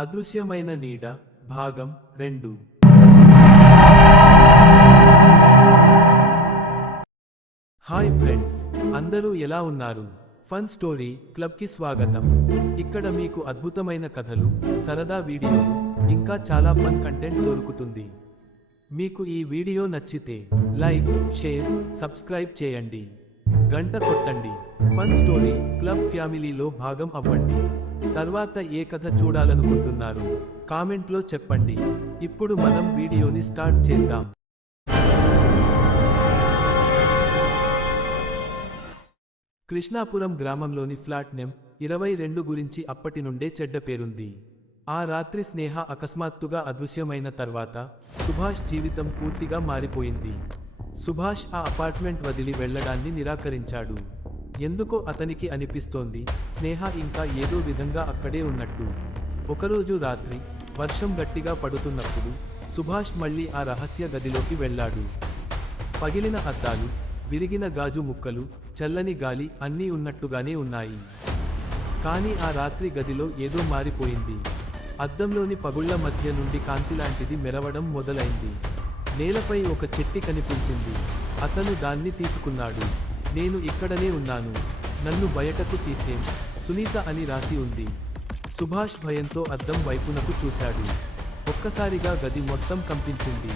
అదృశ్యమైన నీడ భాగం 2. హాయ్ ఫ్రెండ్స్, అందరూ ఎలా ఉన్నారు? ఫన్ స్టోరీ క్లబ్కి స్వాగతం. ఇక్కడ మీకు అద్భుతమైన కథలు, సరదా వీడియోలు, ఇంకా చాలా ఫన్ కంటెంట్ దొరుకుతుంది. మీకు ఈ వీడియో నచ్చితే లైక్, షేర్, సబ్స్క్రైబ్ చేయండి. గంట కొట్టండి. ఫన్ స్టోరీ క్లబ్ ఫ్యామిలీలో భాగం అవ్వండి. తర్వాత ఏ కథ చూడాలనుకుంటున్నారు కామెంట్లో చెప్పండి. ఇప్పుడు మనం వీడియోని స్టార్ట్ చేద్దాం. కృష్ణాపురం గ్రామంలోని ఫ్లాట్ నెం 22 గురించి అప్పటి నుండే చెడ్డ పేరుంది. ఆ రాత్రి స్నేహ అకస్మాత్తుగా అదృశ్యమైన తర్వాత సుభాష్ జీవితం పూర్తిగా మారిపోయింది. సుభాష్ ఆ అపార్ట్మెంట్ వదిలి వెళ్లడాన్ని నిరాకరించాడు. ఎందుకో అతనికి అనిపిస్తోంది స్నేహ ఇంకా ఏదో విధంగా అక్కడే ఉన్నట్టు. ఒకరోజు రాత్రి వర్షం గట్టిగా పడుతున్నప్పుడు సుభాష్ మళ్ళీ ఆ రహస్య గదిలోకి వెళ్ళాడు. పగిలిన అద్దాలు, విరిగిన గాజు ముక్కలు, చల్లని గాలి అన్నీ ఉన్నట్టుగానే ఉన్నాయి. కానీ ఆ రాత్రి గదిలో ఏదో మారిపోయింది. అద్దంలోని పగుళ్ల మధ్య నుండి కాంతిలాంటిది మెరవడం మొదలైంది. నేలపై ఒక చెట్టి కనిపించింది. అతను దాన్ని తీసుకున్నాడు. నేను ఇక్కడనే ఉన్నాను, నన్ను బయటకు తీసేం, సునీత అని రాసి ఉంది. సుభాష్ భయంతో అద్దం వైపునకు చూశాడు. ఒక్కసారిగా గది మొత్తం కంపించింది.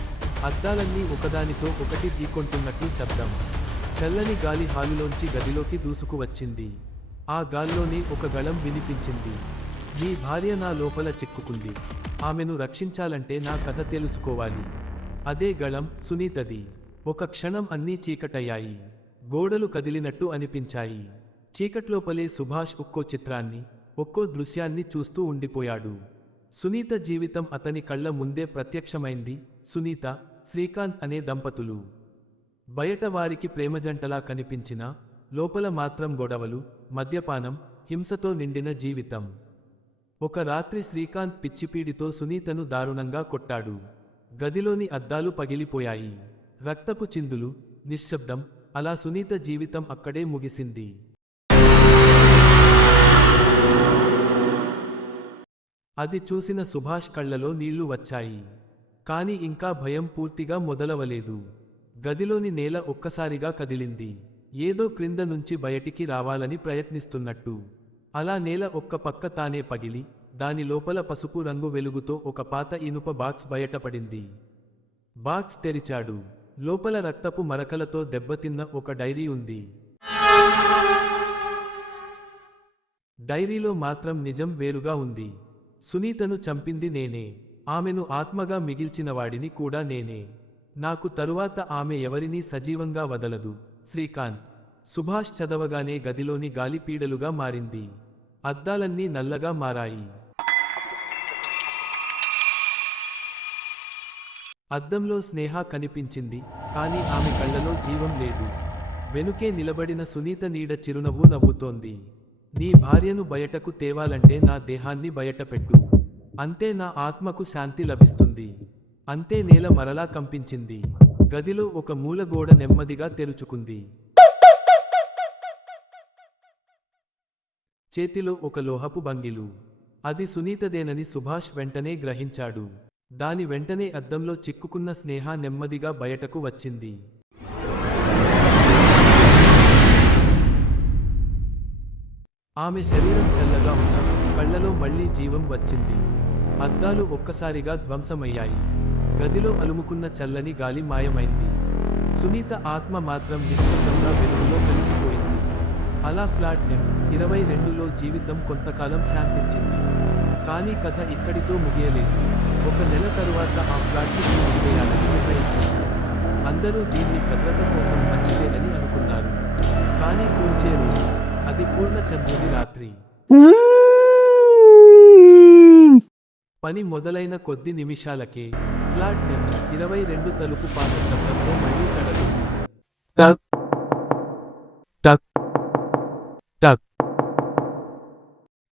అద్దాలన్నీ ఒకదానితో ఒకటి ఢీకొంటున్నట్లు శబ్దం. చల్లని గాలి హాలులోంచి గదిలోకి దూసుకువచ్చింది. ఆ గాల్లోనే ఒక గళం వినిపించింది. నీ భార్య నా లోపల చిక్కుకుంది. ఆమెను రక్షించాలంటే నా కథ తెలుసుకోవాలి. అదే గళం సునీతది. ఒక క్షణం అన్నీ చీకటయ్యాయి. గోడలు కదిలినట్టు అనిపించాయి. చీకట్లోపలే సుభాష్ ఒక్కో చిత్రాన్ని, ఒక్కో దృశ్యాన్ని చూస్తూ ఉండిపోయాడు. సునీత జీవితం అతని కళ్ళ ముందే ప్రత్యక్షమైంది. సునీత, శ్రీకాంత్ అనే దంపతులు. బయట వారికి ప్రేమజంటలా కనిపించినా లోపల మాత్రం గొడవలు, మద్యపానం, హింసతో నిండిన జీవితం. ఒక రాత్రి శ్రీకాంత్ పిచ్చిపీడితో సునీతను దారుణంగా కొట్టాడు. గదిలోని అద్దాలు పగిలిపోయాయి. రక్తపు చిందులు, నిశ్శబ్దం. అలా సునీత జీవితం అక్కడే ముగిసింది. అది చూసిన సుభాష్ కళ్లలో నీళ్లు వచ్చాయి. కాని ఇంకా భయం పూర్తిగా మొదలవలేదు. గదిలోని నేల ఒక్కసారిగా కదిలింది. ఏదో క్రింద నుంచి బయటికి రావాలని ప్రయత్నిస్తున్నట్టు. అలా నేల ఒక్క పక్క తానే పగిలి, దాని లోపల పసుపు రంగు వెలుగుతో ఒక పాత ఇనుప బాక్స్ బయటపడింది. బాక్స్ తెరిచాడు. లోపల రక్తపు మరకలతో దెబ్బతిన్న ఒక డైరీ ఉంది. డైరీలో మాత్రం నిజం వేరుగా ఉంది. సునీతను చంపింది నేనే. ఆమెను ఆత్మగా మిగిల్చిన వాడిని కూడా నేనే. నాకు తరువాత ఆమె ఎవరినీ సజీవంగా వదలదు. శ్రీకాంత్. సుభాష్ చదవగానే గదిలోని గాలి పీడలుగా మారింది. అద్దాలన్నీ నల్లగా మారాయి. అద్దంలో స్నేహ కనిపించింది. కానీ ఆమె కళ్ళలో జీవం లేదు. వెనుకే నిలబడిన సునీత నీడ చిరునవ్వు నవ్వుతోంది. నీ భార్యను బయటకు తేవాలంటే నా దేహాన్ని బయటపెట్టు. అంతే నా ఆత్మకు శాంతి లభిస్తుంది. అంతే నేల మరలా కంపించింది. గదిలో ఒక మూలగోడ నెమ్మదిగా తెరుచుకుంది. చేతిలో ఒక లోహపు బంగిలు. అది సునీతదేనని సుభాష్ వెంటనే గ్రహించాడు. దాని వెంటనే అద్దంలో చిక్కుకున్న స్నేహ నెమ్మదిగా బయటకు వచ్చింది. ఆమె శరీరం చల్లగా ఉన్న కళ్ళలో మళ్లీ జీవం వచ్చింది. అద్దాలు ఒక్కసారిగా ధ్వంసమయ్యాయి. గదిలో అలుముకున్న చల్లని గాలి మాయమైంది. సునీత ఆత్మ మాత్రం నిశ్శబ్దంగా వెలుగులో కలిసిపోయింది. అలా ఫ్లాట్ నెం 22లో జీవితం కొంతకాలం శాంతించింది. కానీ కథ ఇక్కడితో ముగియలేదు. ఒక నెల తరువాత ఆ ఫ్లాట్ని మూసివేయాలని నిర్ణయించింది. అందరూ దీన్ని భద్రత కోసం మంచిదేనని అనుకున్నారు. కానీ కూల్చే రోజు అది పూర్ణచంద్రుని రాత్రి. పని మొదలైన కొద్ది నిమిషాలకే ఫ్లాట్ నెం 22 తలుపు పాత శబ్దంతో మళ్లీ తడలింది. టక్ టక్ టక్.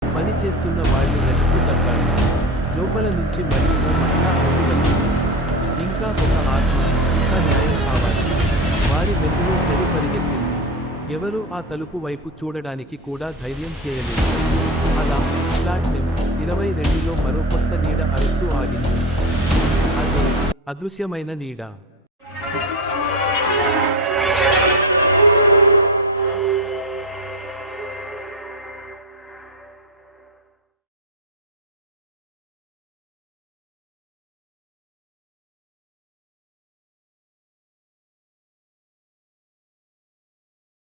పని చేస్తున్న వాళ్ళు వెనక్కి తగ్గారు. లోపల నుంచి మళ్ళీ ఓ మహిళ అడుగుతుంది. ఇంకా ఒక ఆత్మ, ఇంకా న్యాయం కావాలి. వారి వెన్నులో చలి పరిగెత్తింది. ఎవరూ ఆ తలుపు వైపు చూడడానికి కూడా ధైర్యం చేయలేదు. అలా ఫ్లాట్ నెంబర్ 22లో మరో కొత్త నీడ అరుస్తూ ఆగింది. అదే అదృశ్యమైన నీడ.